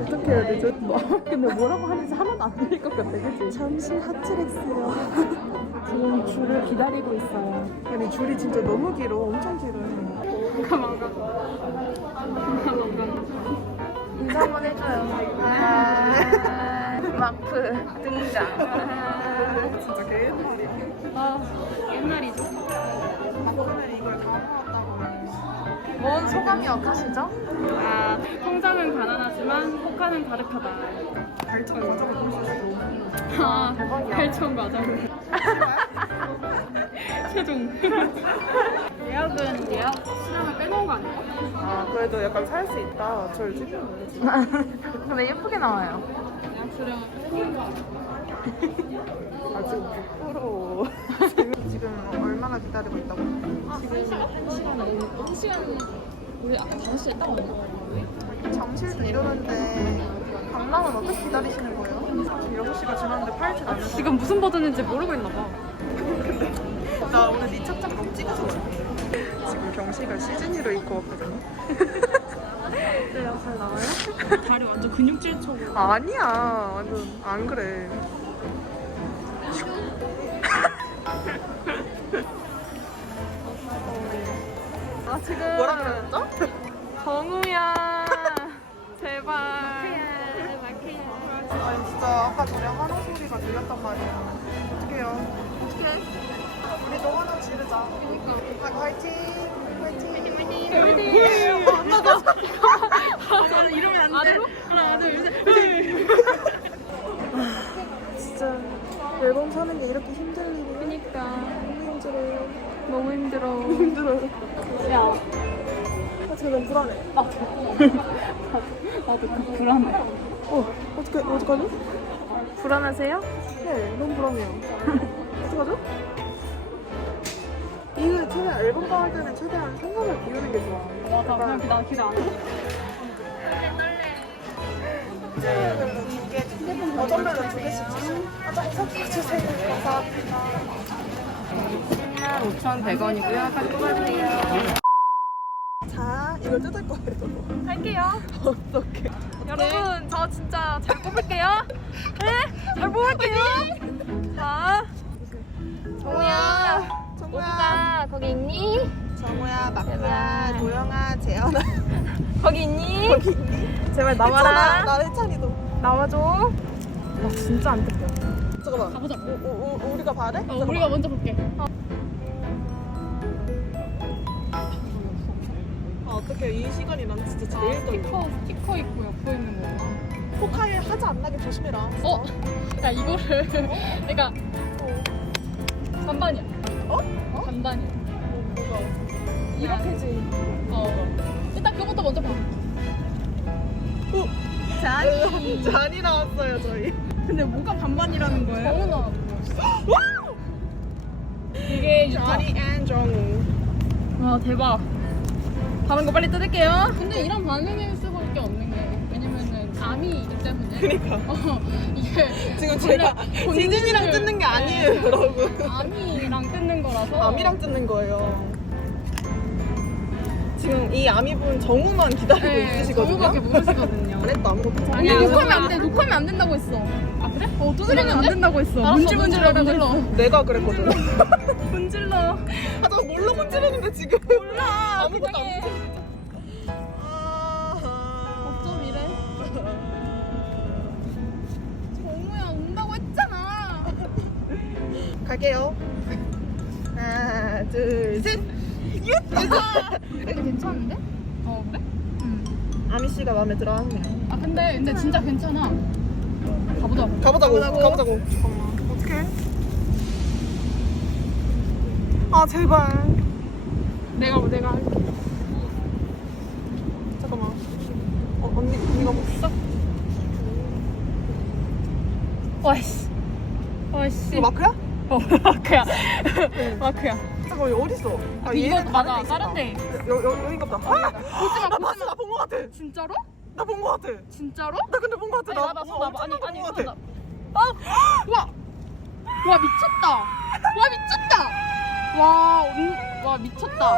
어떻게 해야 되죠? 뭐, 근데 뭐라고 하는지 하나도 안 들릴 것 같아, 그치? 잠시 하트렉스요. 지금 줄을 기다리고 있어요. 아니 줄이 진짜 너무 길어. 엄청 길어요. 인사 한번 해줘요. 아, 마프 등장. 진짜 개 옛날이야. 아, 옛날이죠. 오늘 이걸 다 모았다고. 뭔 소감이 어떠시죠? 아, 성장은 가난하지만 포카는 가득하다. 발전 과정을 있어. 아, 대박이야. 발전 과정. 최종. 예약은 예약 수량을 빼놓은 거 아니야? 아 그래도 약간 살 수 있다. 절 지금 근데 예쁘게 나와요. 예약 수량을 빼놓은 거 아니야? 아직 6% 지금 얼마나 기다리고 있다고? 아, 한 시간, 한 시간 넘는 한 시간. 우리 아까 5시에 딱 왔는데. 잠실도 이러는데 강남은 어떻게 기다리시는 거예요? 지금 6시가 지났는데 팔지 않으시고 지금 무슨 버전인지 모르고 있나 봐. 나 오늘 네 착장 너무 찍어서 그래. 지금 경씨가 시즈니로 입고 왔거든요. 어때요? 잘 나와요? 다리 완전 근육질처럼. 아니야 완전 안 그래. 아, 지금. 뭐라 그랬죠? 정우야. 제발. 아니 진짜 아까 전에 환호 소리가 들렸단 말이에요. 어떡해요? 어떡해? 우리도 환호 지르자. 그니까. 아, 화이팅! 화이팅! 화이팅! 안 나가! 나는 이러면 안 돼. 하나, 둘, 셋. 진짜 앨범 사는 게 이렇게 힘들 일이 그니까. 너무 힘들어요. 너무 힘들어. 힘들어요. 야, 아, 지금 너무 불안해. 나도 그 불안해. 어, 어떡해, 어떡하지? 불안하세요? 네, 너무 불안해요. 어떡하죠? 이거 최대한 앨범 나올 때는 최대한 생각을 비우는 게 좋아. 맞아, 그냥 나 기대 안 해. 멜로 두 개, 버전별로 두 개씩 주세요. 아, 조금 섞어 주세요. 감사합니다. 5,100원이고요. 빨리 뽑아주세요. 자, 이걸 뜯을 거예요. 할게요. 어떡해. 여러분, 저 진짜 잘 뽑을게요. 네? 잘 뽑을게요. 자. 정우야. 오빠, 거기 있니? 정우야, 제발. 도영아, 재현아. 거기 있니? 거기 있니? 제발 나와라. 나 혜찬이도. 나와줘. 와, 진짜 안 뜯겨. 잠깐만. 가보자. 오, 오, 오, 우리가 봐야 돼? 어, 우리가 먼저 볼게. 아, 어떡해. 이 시간이 난 진짜 제일 떨려. 스티커, 스티커 있고 옆에 있는 거. 포카에 하지 안 나게 조심해라. 어? 야, 이거를. 그러니까 반반이야. 어? 반반이야. 뭐가? 이렇게지. 어. 일단 그거부터 먼저 봐. 잔이. 잔이 나왔어요, 저희. 근데 뭐가 반반이라는 거예요? 정훈아. 이게 잔이 앤 정우. 와 대박. 다른 거 빨리 뜯을게요. 근데 이런 게 암이기 때문에. 그니까. 어, 이게 지금 제가 본인을- 지진이랑 뜯는 게 아니에요, 네. 여러분. 암이랑 뜯는 거라서. 아미랑 뜯는 거예요. 지금 이 아미분 정우만 기다리고 네, 있으시거든요. 정우밖에 모르시거든요. 안 했다 아무것도. 아니 녹화하면 안 돼. 녹화하면 안 된다고 했어. 아 그래? 어 두드리면 안 된다고 했어. 문질 문질러 문질러. 내가 그랬거든. 문질러. 아, 나 뭘로 문지르는데 지금. 몰라. 갈게요. 하나, 둘, 셋. 근데 괜찮은데? 어 그래? 응. 아미 씨가 마음에 들어하네요. 아 근데 근데 진짜 괜찮아. 가보자. 가보자고. 가보자고. 잠깐만. 어떡해? 아 제발. 내가 내가 할게. 잠깐만. 어, 언니 언니가 뭐 있어? 와이씨. 와이씨. 이거 마크야? 어 마크야. 마크야. 거기 어딨어? 아, 이거 얘는 맞아 다른 데. 다른데 여, 여, 여긴가 보다. 아! 보지마 나 봤어, 나 본 거 같아. 진짜로? 나 본 거 같아. 진짜로? 나 근데 본 거 같아. 아니 나 나나 뭔가 손나 아니 아니 손. 나. 아! 와! 와 미쳤다. 와 미쳤다. 와, 언니, 와 미쳤다.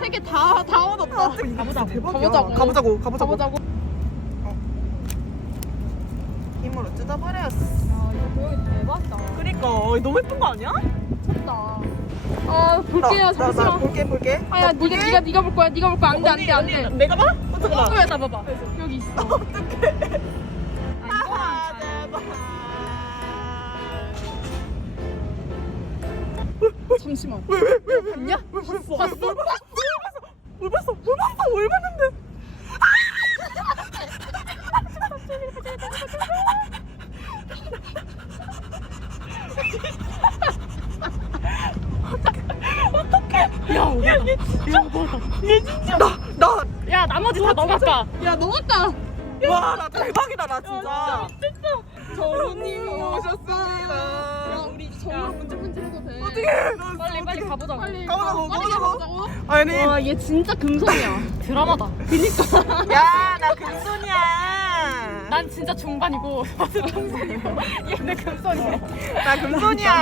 세 개 다 다 얻었다. 가보자. 대박이야. 가보자고. 가보자고. 가보자고. 가보자고. 힘으로 뜯어버렸어. 야 이거 고양이 대박이다. 그니까 어, 너무 예쁜 거 아니야? 미쳤다. 아 볼게요 나, 나, 나 잠시만. 볼게 볼게. 아 야 나 네가 볼게. 네가 네가 볼 거야. 네가 볼 거야. 안 돼 안돼 언니, 안돼. 언니, 내가 봐? 어떡해. 나 봐봐. 여기 있어. 아, 이거랑 아, 대박. 잠시만. 왜, 왜, 왜, 왜? 봤냐? 봤어? 뭘 봤어? 뭘 봤어? 뭘 봤어? 뭘 봤는데? 야. 야 오바다. 얘 진짜 나, 나, 야 나머지 다 넘어가. 야 넘어가. 와, 나 대박이다, 나 진짜. 정우님 오셨습니다. 야 우리 정우랑 문제 문제 해도 돼. 어떡해, 나 빨리 진짜 빨리. 가보자고. 가보자고, 가보자고. 가보자고. 아니, 와 얘 진짜 금손이야. 드라마다. 그니까. 야, 나 금손이야. 난 진짜 중반이고 얘는 금손이야. 나 금손이야.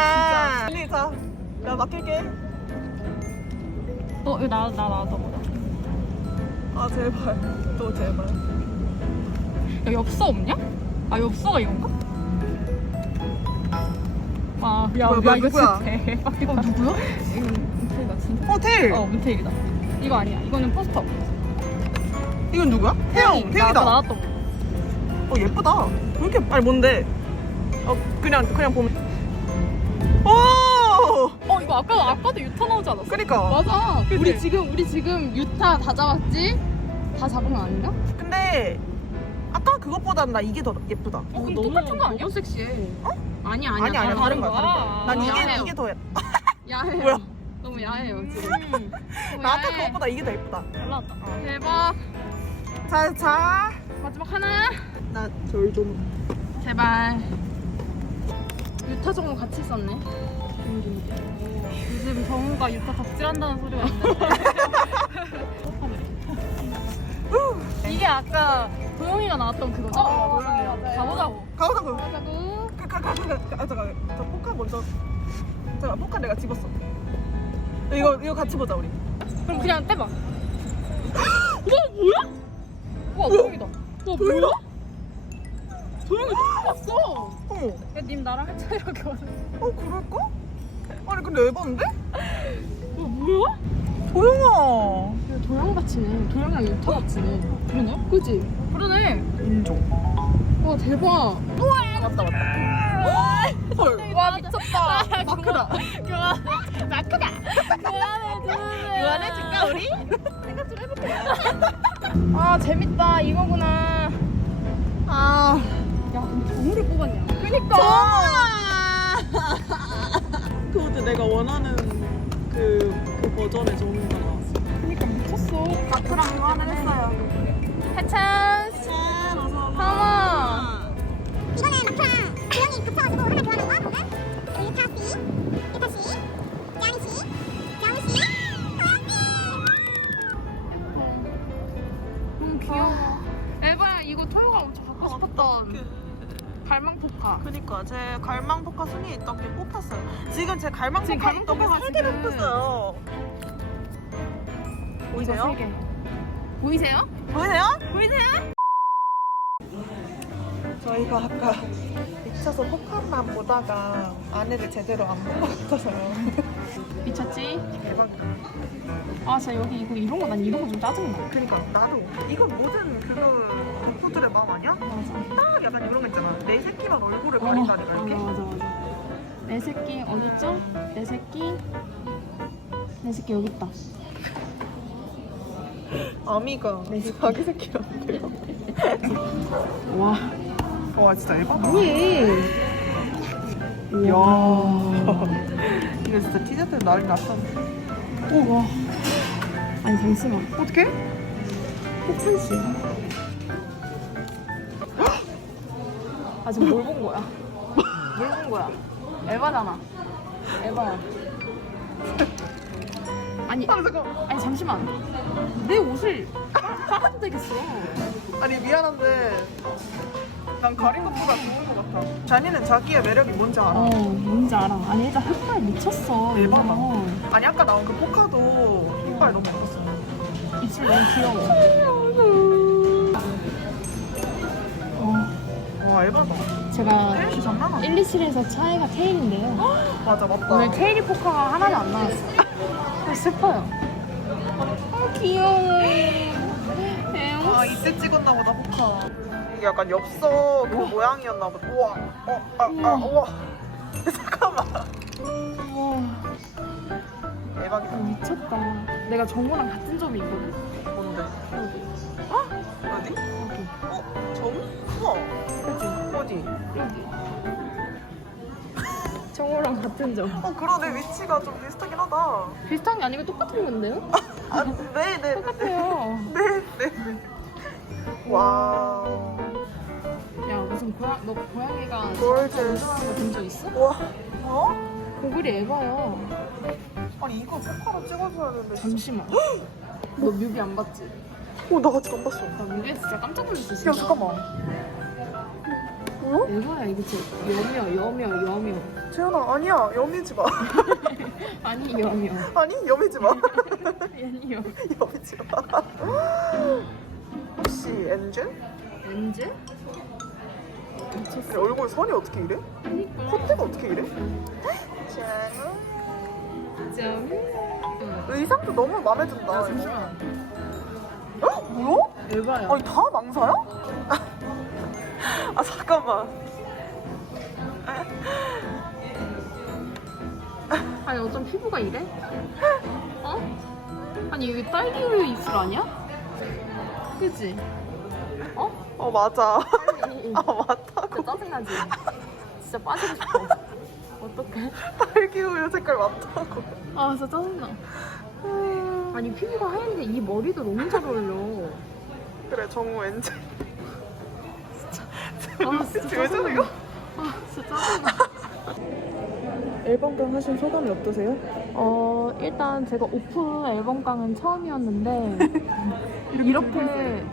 빨리 자, 나 맡길게. 어 이거 나 나 나왔다 보다. 아, 제발. 또 제발. 야 엽서 없냐? 아 엽서가 이건가? 아, 야, 뭐야, 야 뭐야, 이거 누구야? 진짜 대박이다. 어, 누구야? 이거 진짜. 어, 테일. 어, 문태일이다. 이거 아니야. 이거는 포스터. 이건 누구야? 태영, 태영이다. 나, 나왔던 거. 어 예쁘다. 왜 이렇게 아니 뭔데? 어 그냥 그냥 보면. 오. 어, 이거 아까 아까도 유타 나오지 않았어? 그니까. 맞아. 그치? 우리 지금 우리 지금 유타 다 잡았지? 다 잡은 거 아닌가? 근데 아까 그것보단 나 이게 더 예쁘다. 어, 그럼 똑같은 거 아니야? 너무 섹시해. 어? 아니야, 아니야. 아니 아니야 다 다른 거야 다른 거야. 난 너무 이게 야해요. 이게 더 예. 야해요. 뭐야? 너무 야해요, 지금. 너무 나 아까 야해. 그것보다 이게 더 예쁘다. 잘 나왔다. 어. 대박. 자 자. 마지막 하나. 나절 좀. 제발. 유타 정우 같이 썼네. 요즘 정우가 유타 덕질한다는 소리가 있는데. 이게 아까 도영이가 나왔던 그거죠? 어, 맞아요, 맞아요. 가보자고. 가보자고. 가자고. 가가가가. 아 잠깐. 저 포카 먼저. 잠깐 포카 내가 집었어. 이거 이거 같이 보자 우리. 그럼 그냥 떼봐. 와 뭐야? 와 도영이다. 와 뭐야? 도영이 똑같어. 어머. 야, 님 나랑 한 차이밖에 없어. 어 그럴까? 아니 근데 에반데? 와 뭐야? 도영아. 야, 도영 같이네. 도영이랑 유타 같이네. 그러네? 그지? 그러네. 인정. 와 대박. 맞다 맞다. 헐. 와 미쳤다. 마크다. 교환. 마크다. 교환해 교환해. 교환해줄까, 우리? 생각 좀 해볼게. 아 재밌다 이거구나. 아. 야 근데 정우를 뽑았냐? 그니까. 그것도 내가 원하는 그, 그 버전의 정우가 나왔어. 그니까 미쳤어. 마크랑 교환을 했어요. 해찬스. 짠, 어서 컴온. 이거는 마크랑 고양이 붙여가지고 하나 좋아하는 거 보면 일타 씨, 일타 씨, 갈망 포카. 그니까 제 갈망 포카 순위에 있던 게 뽑혔어요. 지금 제 갈망 지금 포카 갈망 있던 포카가 게세 개를 지금- 뽑혔어요. 보이세요? 보이세요? 보이세요? 보이세요? 저희가 아까 미쳐서 포카만 보다가 안에를 제대로 안 같아서요. 미쳤지? 대박. 아 진짜 여기 이거 이런 거 난 이런 거 좀 짜증나. 그니까 나도 이건 모든 그거 덕후들의 마음 아니야? 맞아. 딱 약간 이런 거 있잖아. 내 새끼만 얼굴을 어, 가린다니까 이렇게. 맞아 맞아. 내 새끼 어디 있죠? 내 새끼 내 새끼 여기 있다. 아미가 내 자기 새끼란데요. 와. 와 진짜 에바다. 뭐해? 이야. 이거 진짜 티셔츠 난리 났었네. 오 와. 아니 잠시만. 어떡해? 혜찬 씨. 아 지금 뭘 본 거야? 뭘 본 거야? 에바잖아. 에바야. 아니 아 잠깐만 아니 잠시만 내 옷을 빨아도 되겠어 아니 미안한데 난 가린 것보다 좋은 것 같아 자니는 자기의 매력이 뭔지 알아 어 뭔지 알아 아니 일단 흑발 미쳤어 대박아. 이거. 아니 아까 나온 그 포카도 흰발 너무 예뻤어 입술 너무 귀여워 와 에바다. 제가 헬스 장난 아니야? 127에서 차이가 테일인데요. 맞아 맞다. 오늘 테일이 포카가 하나도 안 나왔어 아, 슬퍼요. 아 귀여워. 에옹. 아 이때 찍었나 보다 포카. 이게 약간 엽서 그 모양이었나 보다. 우와. 어 아 아 우와. 잠깐만. 우와. 대박이다. 아, 미쳤다. 내가 정우랑 같은 점이 있거든. 뭔데? 여기 어디? 여기 어 점? 우와 그치 어디? 여기 정우랑 같은 점 어 그러네. 위치가 좀 비슷하긴 하다. 비슷한 게 아니고 똑같은 건데요? 아 네 네 똑같아요. 네 네. 와 야 무슨 고양 너 고양이가 Gorgeous. 본적 있어? 우와 어? 고글이 에바야. 아니 이거 포카로 찍어줘야 되는데 잠시만. 너 뮤비 안 봤지? 어 나 아직 안 봤어. 나 뮤비에서 진짜 깜짝 놀랐어 진짜. 야 잠깐만. 어? 에바야 이거 진짜 여며 여며 여며 재현아 아니야. 여미지 마. 아니 여며 아니 여미지 마. 아니 여며 여미지 마. 혹시 엔젤? 엔젤? 근데 얼굴 선이 어떻게 이래? 콧대가 어떻게 이래? 짠 의상도 너무 마음에 든다. 야 잠시만 어? 뭐야? 에바야 아니 다 망사야? 아 잠깐만 아니 어쩜 피부가 이래? 어? 아니 이게 딸기 우유 입술 아니야? 그치? 어? 어 맞아 아니 아 맞다고 진짜 짜증나지? 진짜 빠지고 싶어 어떡해? 딸기 우유 색깔 맞다고 아 진짜 짜증나 아니 피부가 하얀데 이 머리도 너무 잘 어울려. 그래 정우 엔젤. 아 진짜 왜 저래요? 아 진짜 짜증나. 앨범 강 하신 소감이 어떠세요? 어 일단 제가 오프 앨범깡은 처음이었는데 이렇게 예,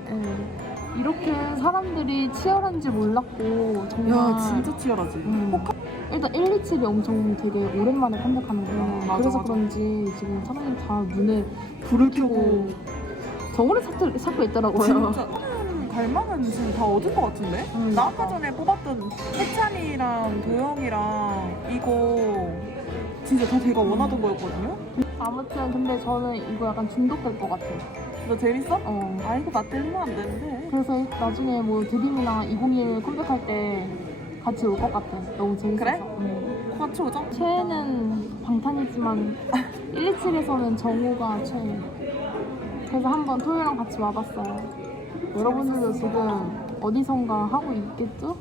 이렇게 사람들이 치열한지 몰랐고 정말 치열하지. 음, 일단 127이 엄청 되게 오랜만에 컴백하는 거예요 맞아, 그래서 맞아. 그런지 지금 사람들이 다 눈에 불을 켜고 저거를 찾고, 찾고 있더라고요 갈망은 지금 다 얻은 것 같은데? 음, 나. 아까 전에 뽑았던 해찬이랑 도영이랑 이거 진짜 다 제가 원하던 거였거든요? 아무튼 근데 저는 이거 약간 중독될 것 같아요 너 재밌어? 어. 아 이거 나 때리면 안 되는데 그래서 나중에 뭐 드림이나 201 컴백할 때 같이 올 것 같아. 너무 재밌어서. 그래? 응. 같이 오자 최애는 방탄이지만 127에서는 정우가 최애. 그래서 한번 토요일랑 같이 와봤어요. 여러분들도 지금 어디선가 하고 있겠죠?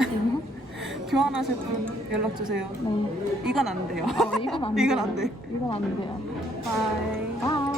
지금? 교환하실 분 연락 주세요 네. 이건 안 돼요 어, 이건 안 돼요. 이건 안 돼. 이건 안 돼요. 바이 바이.